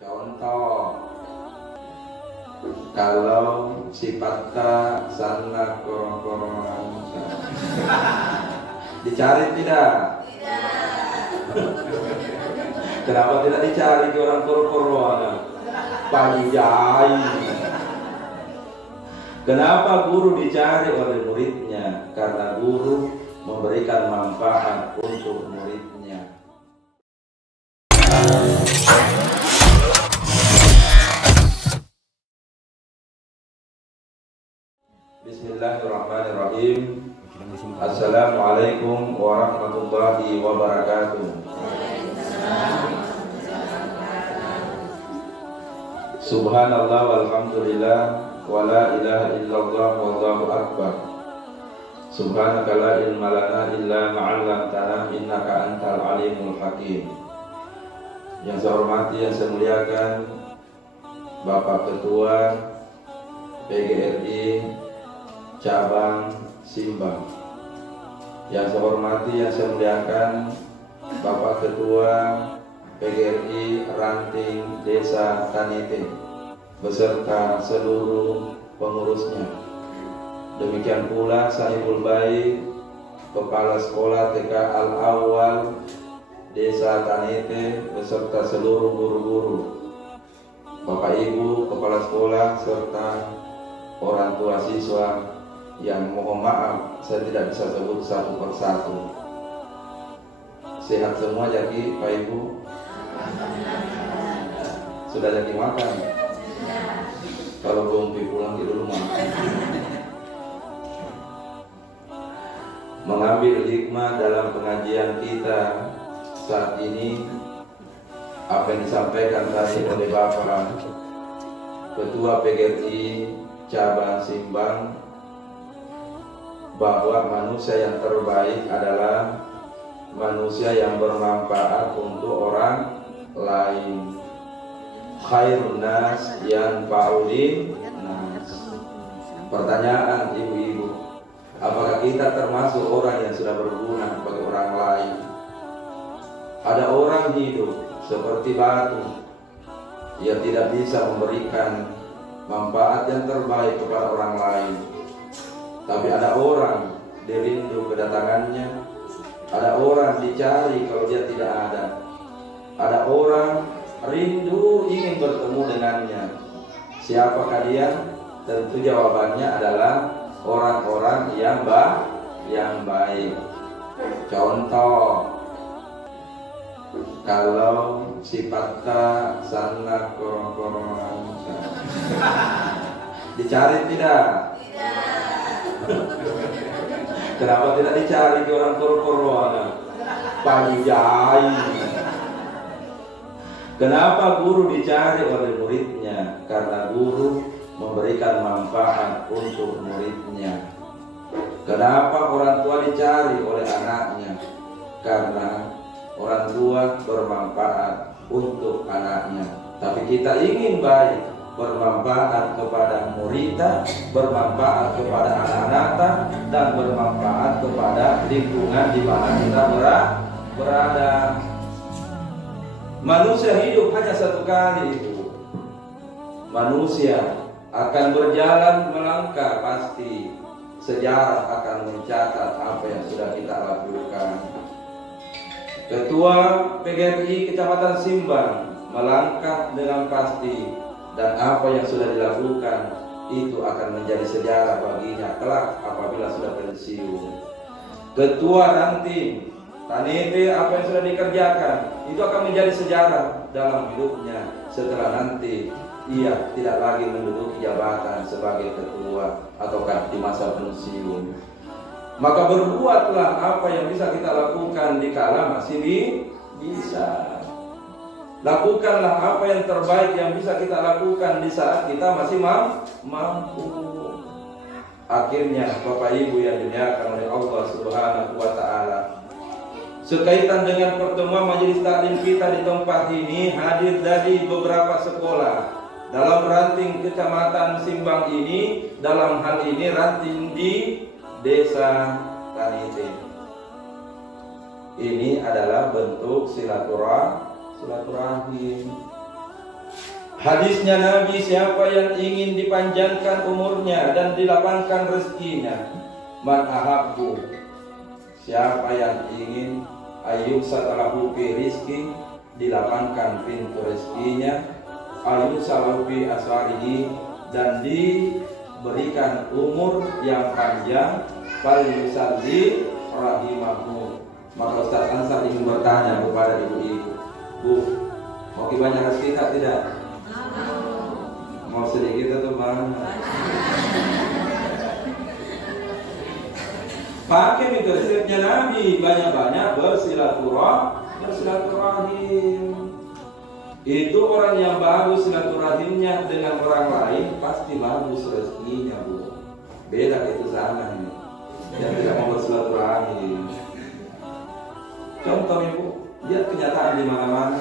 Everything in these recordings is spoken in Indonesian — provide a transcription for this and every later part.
Contoh, kalau sifatka sana korong-korongan dicari tidak? Kenapa tidak dicari ke orang korong-korongan? Pajijai. Kenapa guru dicari oleh muridnya? Karena guru memberikan manfaat untuk muridnya. Bismillahirrahmanirrahim. Assalamualaikum warahmatullahi wabarakatuh. Subhanallah walhamdulillah wa la ilaha illallah wallahu akbar. Subhanaka la ilma lana illa ma 'allamtana innaka antal alimul hakim. Yang saya hormati, yang saya muliakan Bapak Ketua PGRI Cabang Simbang. Yang saya hormati, yang saya muliakan Bapak Ketua PGRI Ranting Desa Tanite beserta seluruh pengurusnya. Demikian pula Sahibul Baik, Kepala Sekolah TK Al-Awwal Desa Tanite beserta seluruh guru-guru, Bapak Ibu Kepala Sekolah serta orang tua siswa yang mohon maaf saya tidak bisa sebut satu persatu. Sehat semua jadi Pak Ibu? Sudah jadi makan? Kalau belum pulang di rumah. Mengambil hikmah dalam pengajian kita saat ini, apa yang disampaikan tadi oleh Bapak Ketua PGRI Cabang Simbang, bahwa manusia yang terbaik adalah manusia yang bermanfaat untuk orang lain. Khairun nas yanfa'ulin nas. Pertanyaan ibu-ibu, apakah kita termasuk orang yang sudah berguna bagi orang lain? Ada orang hidup seperti batu yang tidak bisa memberikan manfaat yang terbaik kepada orang lain. Tapi ada orang dirindu kedatangannya, ada orang dicari kalau dia tidak ada, ada orang rindu ingin bertemu dengannya. Siapakah dia? Tentu jawabannya adalah orang-orang yang baik. Contoh, kalau sifatka sana korong-korongan dicari tidak? Kenapa tidak dicari ke orang korong-korongan? Pajijai. Kenapa guru dicari oleh muridnya? Karena guru memberikan manfaat untuk muridnya. Kenapa orang tua dicari oleh anaknya? Karena orang tua bermanfaat untuk anaknya. Tapi kita ingin baik, bermanfaat kepada muridnya, bermanfaat kepada anak-anak, dan bermanfaat kepada lingkungan di mana kita berada. Manusia hidup hanya satu kali itu. Manusia akan berjalan melangkah, pasti sejarah akan mencatat apa yang sudah kita lakukan. Ketua PGRI Kecamatan Simbang melangkah dengan pasti, dan apa yang sudah dilakukan itu akan menjadi sejarah baginya kelak apabila sudah pensiun. Ketua Ranting Tanite, apa yang sudah dikerjakan itu akan menjadi sejarah dalam hidupnya setelah nanti ia tidak lagi menduduki jabatan sebagai ketua ataukah di masa pensiun. Maka berbuatlah apa yang bisa kita lakukan di kala masih bisa. Lakukanlah apa yang terbaik yang bisa kita lakukan di saat kita masih mampu. Akhirnya Bapak Ibu yang dimuliakan oleh Allah Subhanahu wa taala, sekaitan dengan pertemuan majelis taklim kita di tempat ini, hadir dari beberapa sekolah dalam ranting Kecamatan Simbang ini, dalam hal ini ranting di Desa Tanite. Ini adalah bentuk silaturahim. Hadisnya Nabi, siapa yang ingin dipanjangkan umurnya dan dilapangkan rezekinya, man ahabbu, siapa yang ingin ayub satalahu fi rizki, dilapangkan pintu rezekinya, ayub salahu fi asarihi, dan diberikan umur yang panjang, fal yusalli rahimahu. Maka Ustaz Ansar ingin bertanya kepada ibu-ibu, Bu, mau banyak rezeki tak tidak? Mau sedikit atau banyak? Pakai itu resepnya Nabi, banyak-banyak bersilaturahim. Itu orang yang bagus silaturahimnya dengan orang lain, pasti bagus rezekinya, Bu. Beda itu sana ini, yang tidak mau bersilaturahim. Contoh Ibu, lihat kenyataan di mana-mana.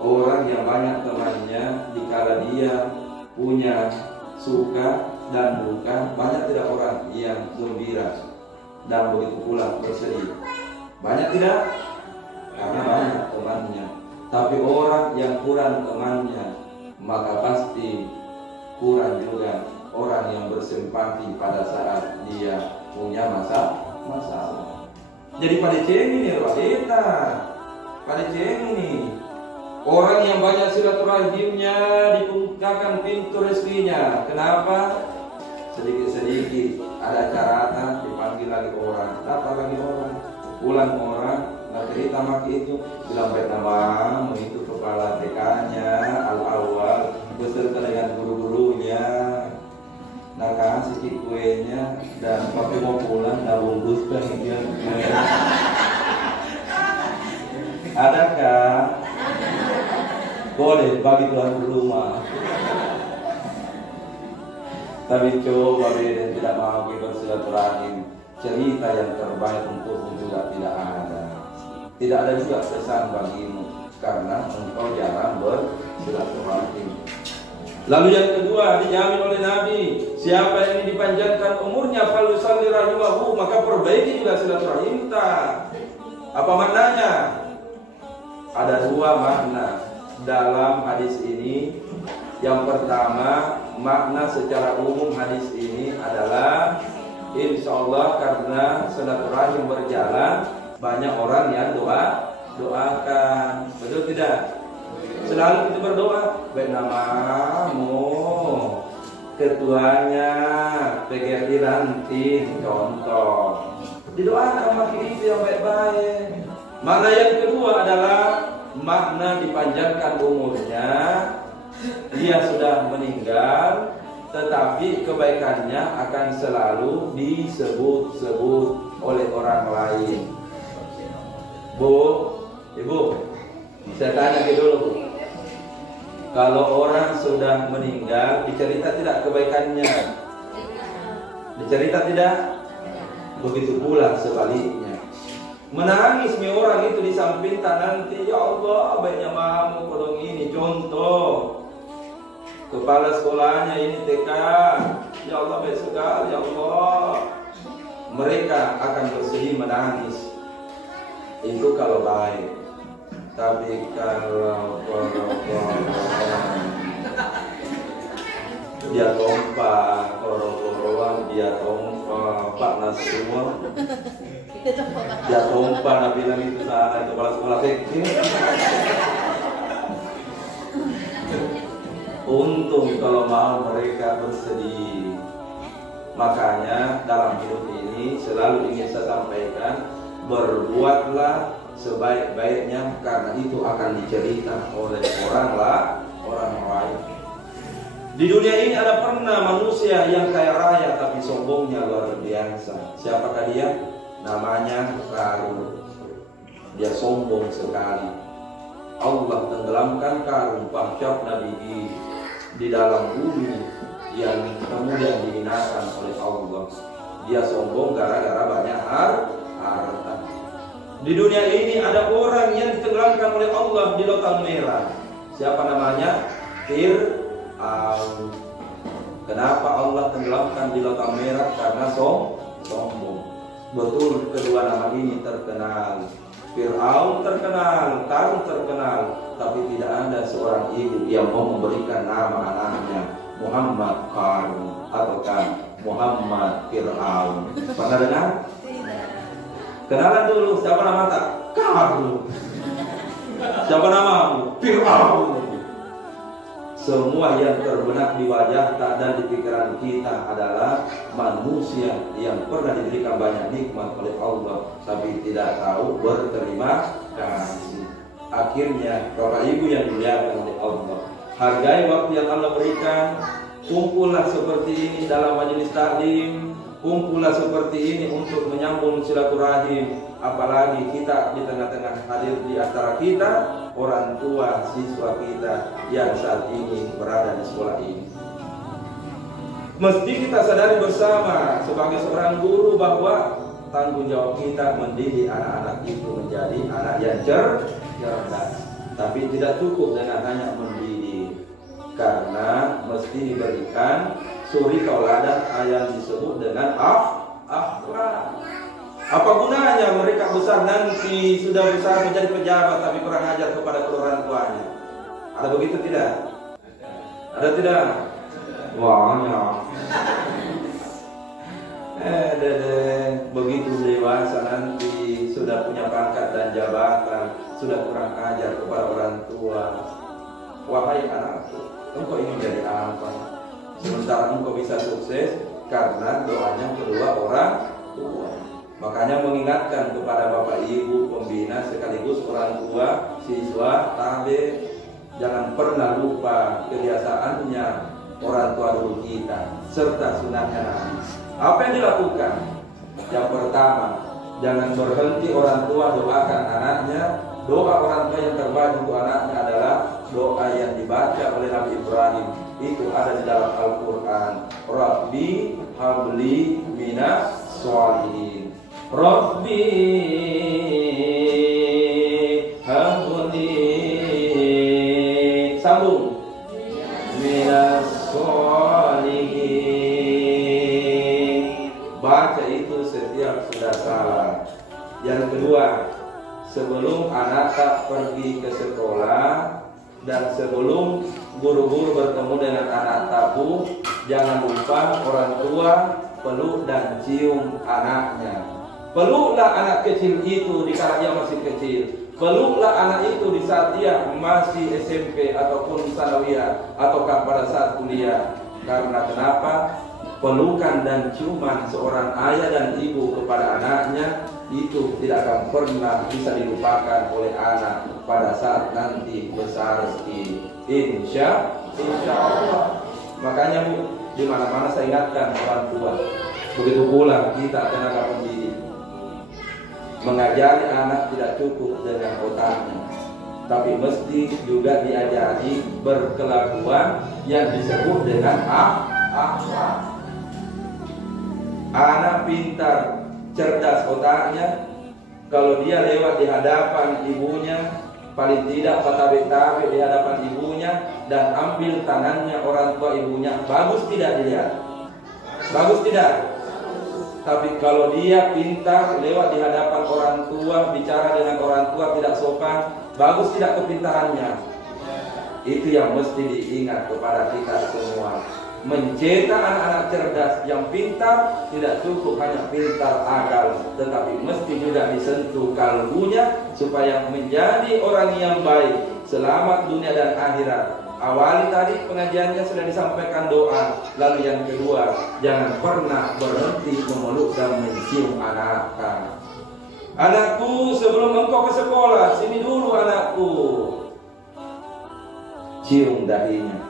Orang yang banyak temannya, dikala dia punya suka dan duka, banyak tidak orang yang gembira dan begitu pula bersedih. Banyak tidak? Karena banyak temannya. Tapi orang yang kurang temannya, maka pasti kurang juga orang yang bersimpati pada saat dia punya masalah. Jadi pada ceng ini Rohita, pada ceng ini orang yang banyak silaturahimnya dibukakan pintu rezekinya. Kenapa? Sedikit-sedikit ada caratan, dipanggil lagi orang, datang lagi orang, pulang orang, nah cerita maki itu bilang baik namamu itu kepala TK-nya al-awal beserta dengan guru-gurunya. Nah kasih kuenya dan waktu mau pulang dah bungkuskan dia. Adakah? Boleh bagi tuan rumah. Tapi coba beda tidak mau bersilaturahim, cerita yang terbaik untukmu juga tidak ada. Tidak ada juga pesan bagimu karena engkau jarang bersilaturahim. Lalu yang kedua dijamin oleh Nabi, siapa yang ingin dipanjangkan umurnya falyusalli rahimahu, maka perbaiki juga silaturahim. Apa maknanya? Ada dua makna dalam hadis ini. Yang pertama, makna secara umum hadis ini adalah insya Allah karena silaturahim berjalan, banyak orang yang doakan. Betul tidak? Selalu kita berdoa, baik namamu, ketuanya, PGRI nanti, contoh. Didoakan sama itu yang baik-baik. Makna yang kedua adalah makna dipanjangkan umurnya. Dia sudah meninggal, tetapi kebaikannya akan selalu disebut-sebut oleh orang lain. Bu, Ibu, saya tanya dulu, kalau orang sudah meninggal, dicerita tidak kebaikannya? Dicerita tidak? Begitu pula sebaliknya. Menangis orang itu di samping nanti, ya Allah, baiknya mamu kodong ini. Contoh, kepala sekolahnya ini TK, ya Allah baik sekali, ya Allah. Mereka akan bersedih menangis. Itu kalau baik. Tapi kalau dia tompak, korong-korongan dia tompak, Pak Nasrul dia tompak, Nabi bilang itu salah, itu kepala sekolah kecil. Untung kalau mau mereka bersedih. Makanya dalam hidup ini selalu ingin saya sampaikan, berbuatlah sebaik-baiknya karena itu akan dicerita oleh orang lain. Di dunia ini ada pernah manusia yang kaya raya tapi sombongnya luar biasa. Siapakah dia? Namanya Qarun. Dia sombong sekali. Allah tenggelamkan Qarun pahsyat Nabi di dalam bumi yang kemudian dibinasakan oleh Allah. Dia sombong gara-gara banyak harta. Di dunia ini ada orang yang ditenggelamkan oleh Allah di lautan merah. Siapa namanya? Fir'aun. Kenapa Allah tenggelamkan di lautan merah? Karena sombong. Betul kedua nama ini terkenal. Fir'aun terkenal, Qarun terkenal. tapi tidak ada seorang ibu yang mau memberikan nama anaknya Muhammad Qarun ataukah Muhammad Fir'aun. Pernah dengar? Kenalan dulu, siapa nama tak? Qarun. Siapa namamu? Fir'aun. Semua yang terbenak di wajah dan di pikiran kita adalah manusia yang pernah diberikan banyak nikmat oleh Allah, tapi tidak tahu berterima kasih. Akhirnya Bapak Ibu yang dimuliakan oleh Allah, hargai waktu yang Allah berikan. Kumpullah seperti ini dalam majelis taklim, kumpullah seperti ini untuk menyambung silaturahim. Apalagi kita di tengah-tengah hadir di antara kita orang tua siswa kita yang saat ini berada di sekolah ini. Mesti kita sadari bersama sebagai seorang guru bahwa tanggung jawab kita mendidik anak-anak itu menjadi anak yang cerdas. Tapi tidak cukup dengan hanya mendidik, karena mesti diberikan suri tauladan yang disebut dengan akhlak. Apa gunanya mereka besar nanti sudah besar menjadi pejabat tapi kurang ajar kepada orang tuanya? Ada begitu tidak? Ada tidak? Banyak. Begitu dewasa nanti sudah punya pangkat dan jabatan, sudah kurang ajar kepada orang tua. Wahai anakku, engkau ingin jadi apa? Sementara engkau bisa sukses karena doanya kedua orang tua. Makanya mengingatkan kepada Bapak Ibu pembina sekaligus orang tua, siswa, tabib, jangan pernah lupa kebiasaannya orang tua dulu kita serta sunahnya Nabi. Apa yang dilakukan? Yang pertama, jangan berhenti orang tua doakan anaknya. Doa orang tua yang terbaik untuk anaknya adalah doa yang dibaca oleh Nabi Ibrahim. Itu ada di dalam Al-Quran. Rabbi habli minas sholihin. Rabbi habli, sambung, minas sholihin. Baca itu setiap sudah salah. Yang kedua, sebelum anak tak pergi ke sekolah dan sebelum guru-guru bertemu dengan anak tabu, jangan lupa orang tua peluk dan cium anaknya. Peluklah anak kecil itu di saat dia masih kecil. Peluklah anak itu di saat dia masih SMP ataupun sanawiyah ataukah pada saat kuliah. Karena kenapa? Pelukan dan ciuman seorang ayah dan ibu kepada anaknya itu tidak akan pernah bisa dilupakan oleh anak pada saat nanti besar rezeki. Insya Allah. Makanya Bu, di mana-mana saya ingatkan orang tua. Begitu pula kita tenaga pendidik. Mengajari anak tidak cukup dengan otaknya, tapi mesti juga diajari berkelakuan yang disebut dengan akhlak. Anak pintar, cerdas otaknya, kalau dia lewat di hadapan ibunya, paling tidak tabe-tabe di hadapan ibunya dan ambil tangannya orang tua ibunya, bagus tidak dilihat? Bagus tidak? Tapi kalau dia pintar lewat di hadapan orang tua, bicara dengan orang tua tidak sopan, bagus tidak kepintarannya? Itu yang mesti diingat kepada kita semua. Mencetak anak-anak cerdas yang pintar tidak cukup hanya pintar akal, tetapi mesti juga disentuh kalbunya supaya menjadi orang yang baik, selamat dunia dan akhirat. Awali tadi pengajiannya sudah disampaikan doa. Lalu yang kedua, jangan pernah berhenti memeluk dan mencium anak. Anakku, sebelum engkau ke sekolah, sini dulu anakku. Cium dahinya.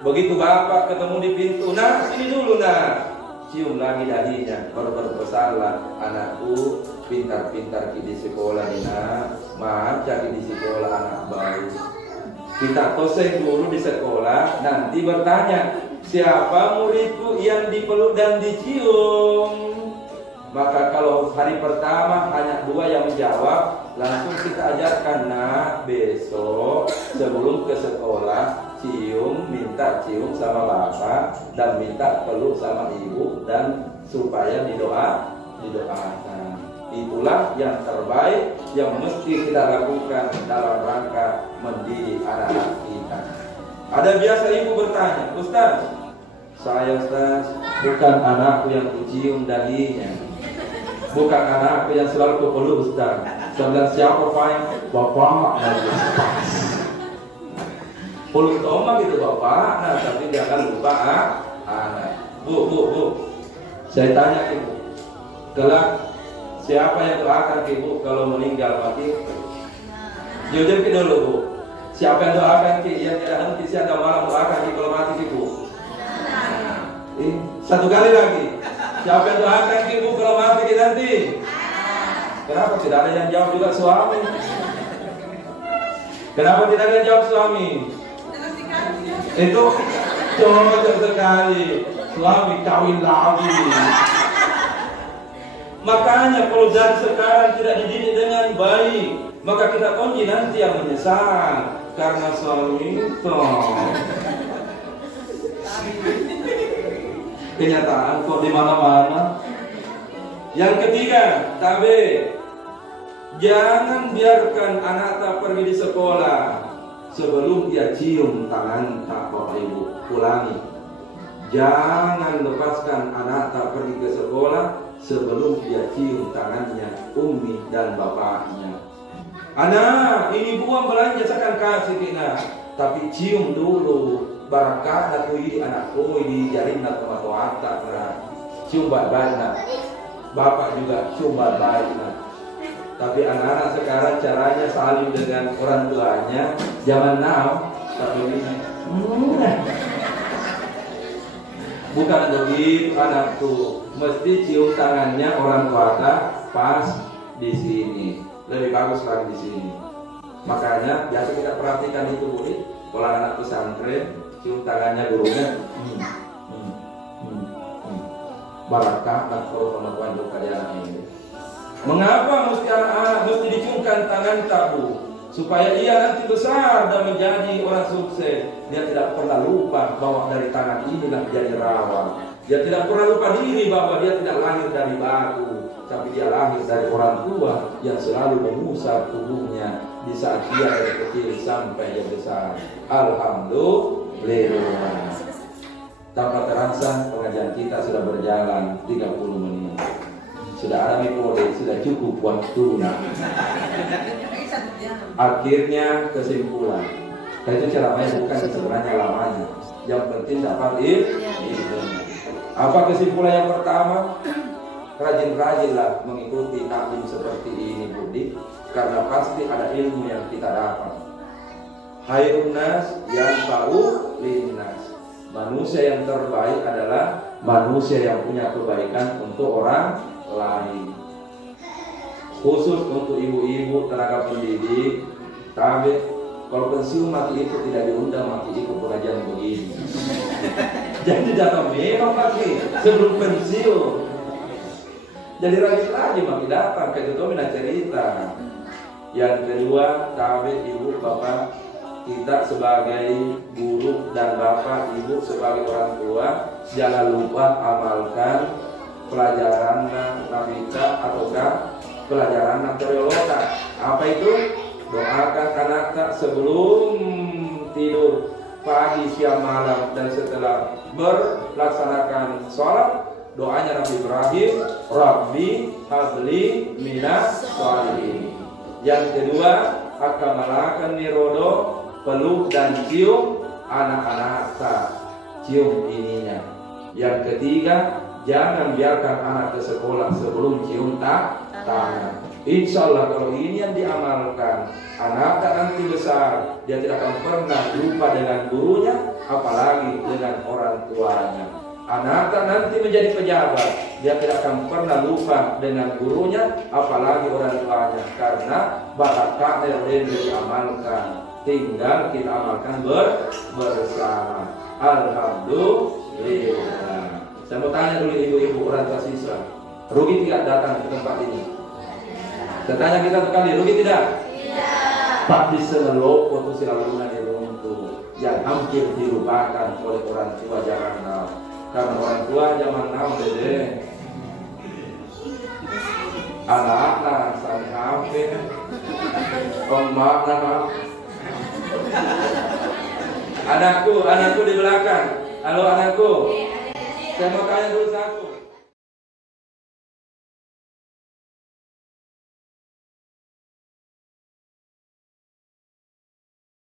Begitu bapak ketemu di pintu, nah sini dulu nah. Cium lagi dahinya. Baru berpesanlah, anakku, pintar-pintar di sekolah ini nak. Maaf, jadi di sekolah anak baru. Kita toseng dulu di sekolah, nanti bertanya, siapa muridku yang dipeluk dan dicium? Maka kalau hari pertama hanya 2 yang menjawab, langsung kita ajarkan, nah besok sebelum ke sekolah, minta cium sama bapak dan minta peluk sama ibu dan supaya didoakan. Itulah yang terbaik yang mesti kita lakukan dalam rangka mendidik anak-anak kita. Ada biasa ibu bertanya, Ustaz, saya Ustaz, bukan anakku yang kucium dahinya, bukan anakku yang selalu kupeluk Ustaz. Saya bilang, siapa Pak? Bapak. Peluk oma gitu Bapak, nah tapi jangan lupa anak. Bu, saya tanya ibu, kelak siapa yang doakan ibu kalau meninggal mati? Jujur ke dulu bu, siapa yang doakan ki? Yang tidak henti siapa malam doakan ki kalau mati ibu? Satu kali lagi, siapa yang doakan ki ibu kalau mati ki nanti? Kenapa tidak ada yang jawab juga suami? Kenapa tidak ada yang jawab suami? Itu cocok sekali. Suami kawin lagi. Makanya kalau dari sekarang tidak dididik dengan baik, maka kita kunci nanti yang menyesal karena suami itu. Kenyataan kok di mana-mana. Yang ketiga, tabe. Jangan biarkan anak tak pergi di sekolah sebelum dia cium tangan tak bapak ibu. Ulangi. Jangan lepaskan anak tak pergi ke sekolah sebelum dia cium tangannya ummi dan bapaknya. Anak, ini buang belanja saya akan kasih kena, tapi cium dulu. Barakah aku ini anakku ini jaring nak tomato atak nak. Cium baik-baik nak. Bapak juga cium baik-baik nak. Tapi anak-anak sekarang caranya saling dengan orang tuanya zaman now, tapi ini bukan begitu anakku. Mesti cium tangannya orang tua pas di sini. Lebih bagus lagi di sini. Makanya biasa kita perhatikan itu Bu. Kalau anak pesantren cium tangannya gurunya. Barakah nak kalau sama Tuhan juga dia ini. Mengapa mesti anak-anak mesti diciumkan tangan tabu? Supaya ia nanti besar dan menjadi orang sukses. Dia tidak pernah lupa bahwa dari tangan inilah menjadi rawa. Dia tidak pernah lupa diri bahwa dia tidak lahir dari batu, tapi dia lahir dari orang tua yang selalu mengusap tubuhnya di saat dia dari kecil sampai dia besar. Alhamdulillah. Tanpa terasa pengajian kita sudah berjalan 30 menit. Sudah ada metode, sudah cukup waktunya. Akhirnya kesimpulan. Itu cara main bukan sebenarnya lamanya. Yang penting dapat ilmu. Apa kesimpulan yang pertama? Rajin-rajinlah mengikuti taklim seperti ini Budi, karena pasti ada ilmu yang kita dapat. Khairun nas yanfa'u linnas. Manusia yang terbaik adalah manusia yang punya kebaikan untuk orang lain. Khusus untuk ibu-ibu tenaga pendidik, tabe kalau pensiun mati itu tidak diundang mati ikut pengajian begini. Jadi datang memang mati sebelum pensiun. Jadi rajin-rajin mati datang ke itu mina cerita. Yang kedua, tabe ibu bapak kita sebagai guru dan bapak ibu sebagai orang tua jangan lupa amalkan pelajaran nabita ataukah pelajaran teologa. Apa itu? Doakan anak sebelum tidur pagi, siang, malam dan setelah berlaksanakan sholat. Doanya Nabi Ibrahim, Rabbi habli minas sholihin. Yang kedua, akamalakan nirodo, peluk dan cium anak-anak cium ininya. Yang ketiga, jangan biarkan anak ke sekolah sebelum cium tangan. Insya Allah kalau ini yang diamalkan, anak nanti besar, dia tidak akan pernah lupa dengan gurunya, apalagi dengan orang tuanya. Anak nanti menjadi pejabat, dia tidak akan pernah lupa dengan gurunya, apalagi orang tuanya. Karena barakah yang diamalkan, tinggal kita amalkan bersama. Alhamdulillah. Saya mau tanya dulu ibu-ibu orang tua siswa, rugi tidak datang ke tempat ini? Saya tanya kita sekali, rugi tidak? Tidak. Tapi selalu foto selalu diruntuh yang hampir dilupakan oleh orang tua zaman now. Karena orang tua zaman now dede Anak nah sani HP. Maaf nah. Anakku di belakang. Halo anakku. Saya mau tanya dulu satu.